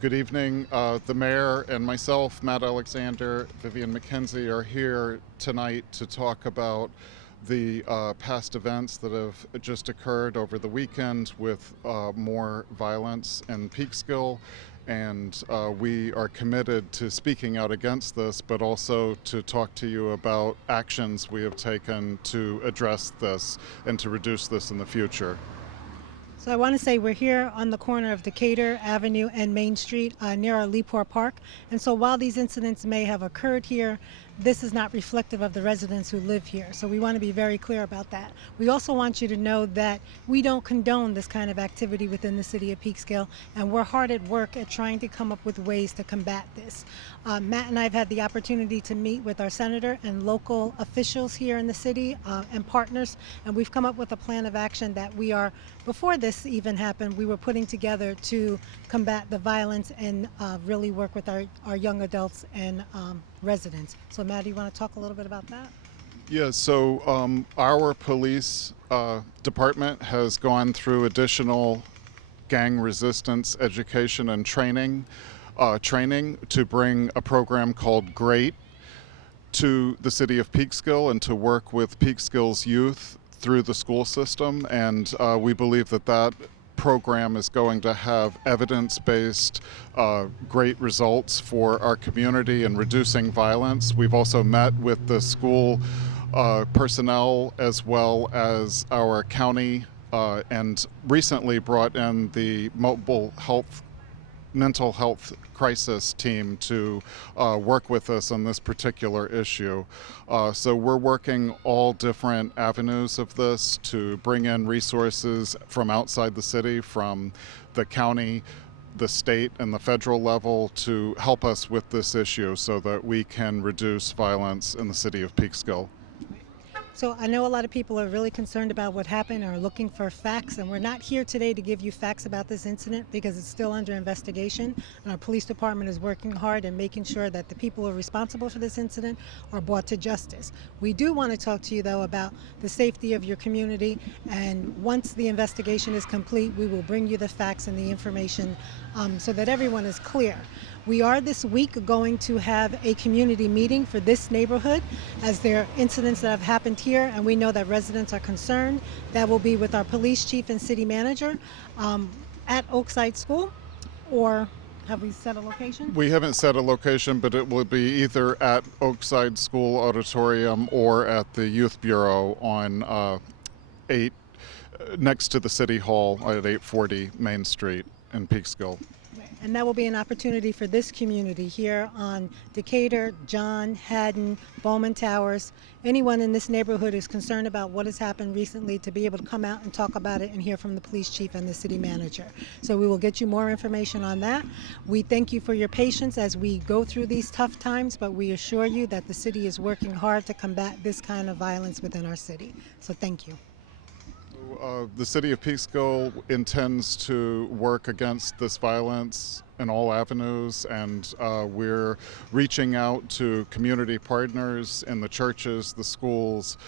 Good evening. The mayor and myself, Matt Alexander, Vivian McKenzie, are here tonight to talk about the past events that have just occurred over the weekend with more violence in Peekskill. And we are committed to speaking out against this, but also to talk to you about actions we have taken to address this and to reduce this in the future. So I want to say we're here on the corner of Decatur Avenue and Main Street near our Lepore Park. And so while these incidents may have occurred here, this is not reflective of the residents who live here. So we want to be very clear about that. We also want you to know that we don't condone this kind of activity within the city of Peekskill, and we're hard at work at trying to come up with ways to combat this. Matt and I have had the opportunity to meet with our senator and local officials here in the city and partners, and we've come up with a plan of action that we are, before this even happened, we were putting together to combat the violence and really work with our young adults and residents. So Matt, do you want to talk a little bit about that? Yeah, so our police department has gone through additional gang resistance education and training to bring a program called GREAT to the city of Peekskill and to work with Peekskill's youth through the school system. And we believe that that program is going to have evidence-based great results for our community in reducing violence. We've also met with the school personnel as well as our county and recently brought in the mental health crisis team to work with us on this particular issue. So we're working all different avenues of this to bring in resources from outside the city, from the county, the state, and the federal level to help us with this issue so that we can reduce violence in the city of Peekskill. So I know a lot of people are really concerned about what happened and are looking for facts, and we're not here today to give you facts about this incident because it's still under investigation, and our police department is working hard and making sure that the people who are responsible for this incident are brought to justice. We do want to talk to you though about the safety of your community, and once the investigation is complete, we will bring you the facts and the information so that everyone is clear. We are this week going to have a community meeting for this neighborhood as there are incidents that have happened here and we know that residents are concerned. That will be with our police chief and city manager at Oakside School, or have we set a location? We haven't set a location, but it will be either at Oakside School Auditorium or at the Youth Bureau on 8 next to the City Hall at 840 Main Street in Peekskill. And that will be an opportunity for this community here on Decatur, John, Haddon, Bowman Towers. Anyone in this neighborhood is concerned about what has happened recently to be able to come out and talk about it and hear from the police chief and the city manager. So we will get you more information on that. We thank you for your patience as we go through these tough times, but we assure you that the city is working hard to combat this kind of violence within our city. So thank you. The city of Peekskill intends to work against this violence in all avenues, and we're reaching out to community partners in the churches, the schools,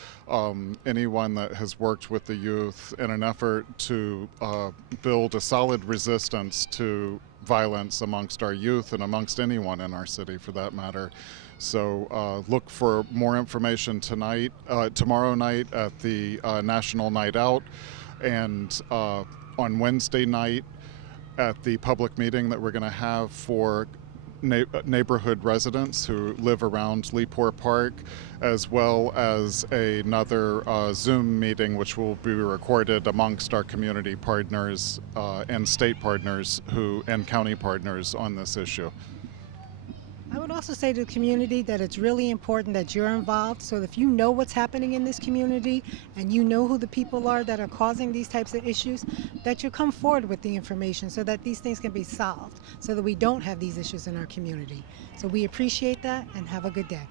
anyone that has worked with the youth in an effort to build a solid resistance to violence amongst our youth and amongst anyone in our city for that matter. So look for more information tomorrow night at the National Night Out, and on Wednesday night at the public meeting that we're going to have for neighborhood residents who live around Lepore Park, as well as another Zoom meeting which will be recorded amongst our community partners and state partners and county partners on this issue. I would also say to the community that it's really important that you're involved, so if you know what's happening in this community and you know who the people are that are causing these types of issues, that you come forward with the information so that these things can be solved, so that we don't have these issues in our community. So we appreciate that, and have a good day.